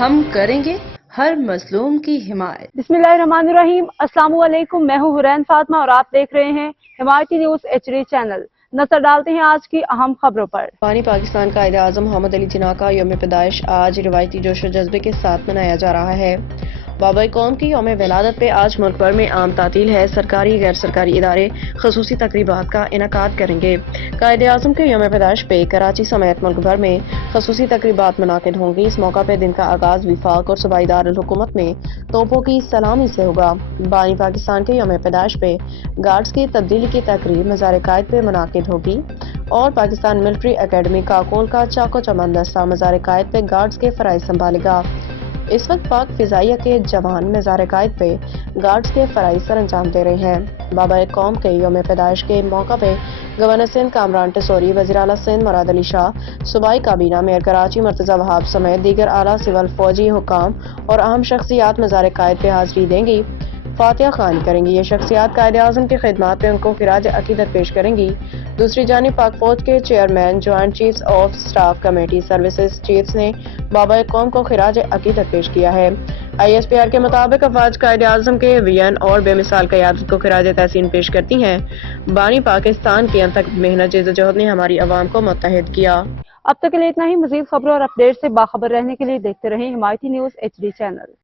ہم کریں گے ہر مظلوم کی حمایت۔ بسم اللہ الرحمن الرحیم۔ السلام علیکم، میں ہوں حرین فاطمہ اور آپ دیکھ رہے ہیں حمایتی نیوز HD چینل۔ نظر ڈالتے ہیں آج کی اہم خبروں پر۔ بانی پاکستان قائد اعظم محمد علی جناح کا یوم پیدائش آج روایتی جوش و جذبے کے ساتھ منایا جا رہا ہے۔ بابائے قوم کی یوم ولادت پہ آج ملک بھر میں عام تعطیل ہے۔ سرکاری غیر سرکاری ادارے خصوصی تقریبات کا انعقاد کریں گے۔ قائد اعظم کے یوم پیدائش پہ کراچی سمیت ملک بھر میں خصوصی تقریبات منعقد ہوں گی۔ اس موقع پہ دن کا آغاز وفاق اور صوبائی دارالحکومت میں توپوں کی سلامی سے ہوگا۔ بانی پاکستان کے یوم پیدائش پہ گارڈز کی تبدیلی کی تقریب مزار قائد پہ منعقد ہوگی اور پاکستان ملٹری اکیڈمی کاکول کا چاقو چمن دستہ مزار قائد پہ گارڈز کے فرائض سنبھالے گا۔ اس وقت پاک فضائیہ کے جوان مزار قائد پہ گارڈز کے فرائض سر انجام دے رہے ہیں۔ بابائے قوم کے یوم پیدائش کے موقع پہ گورنر سندھ کامران ٹیسوری، وزیر اعلیٰ سندھ مراد علی شاہ، صوبائی کابینہ میئر کراچی مرتضی وہاب سمیت دیگر اعلیٰ سول فوجی حکام اور اہم شخصیات مزار قائد پہ حاضری دیں گی، فاتحہ خوانی کریں گی۔ یہ شخصیات قائد اعظم کی خدمات پہ ان کو خراج عقیدت پیش کریں گی۔ دوسری جانب پاک فوج کے chairman, joint chiefs of staff committee services chiefs نے بابائے قوم کو خراج عقیدت پیش کیا ہے۔ ISPR کے مطابق افواج قائد اعظم کے ویژن اور بے مثال قیادت کو خراج تحسین پیش کرتی ہیں۔ بانی پاکستان کی انتھک محنت جدوجہد نے ہماری عوام کو متحد کیا۔ اب تک کے لیے اتنا ہی۔ مزید خبروں اور اپڈیٹ سے باخبر رہنے کے لیے دیکھتے رہیں حمایتی نیوز HD چینل۔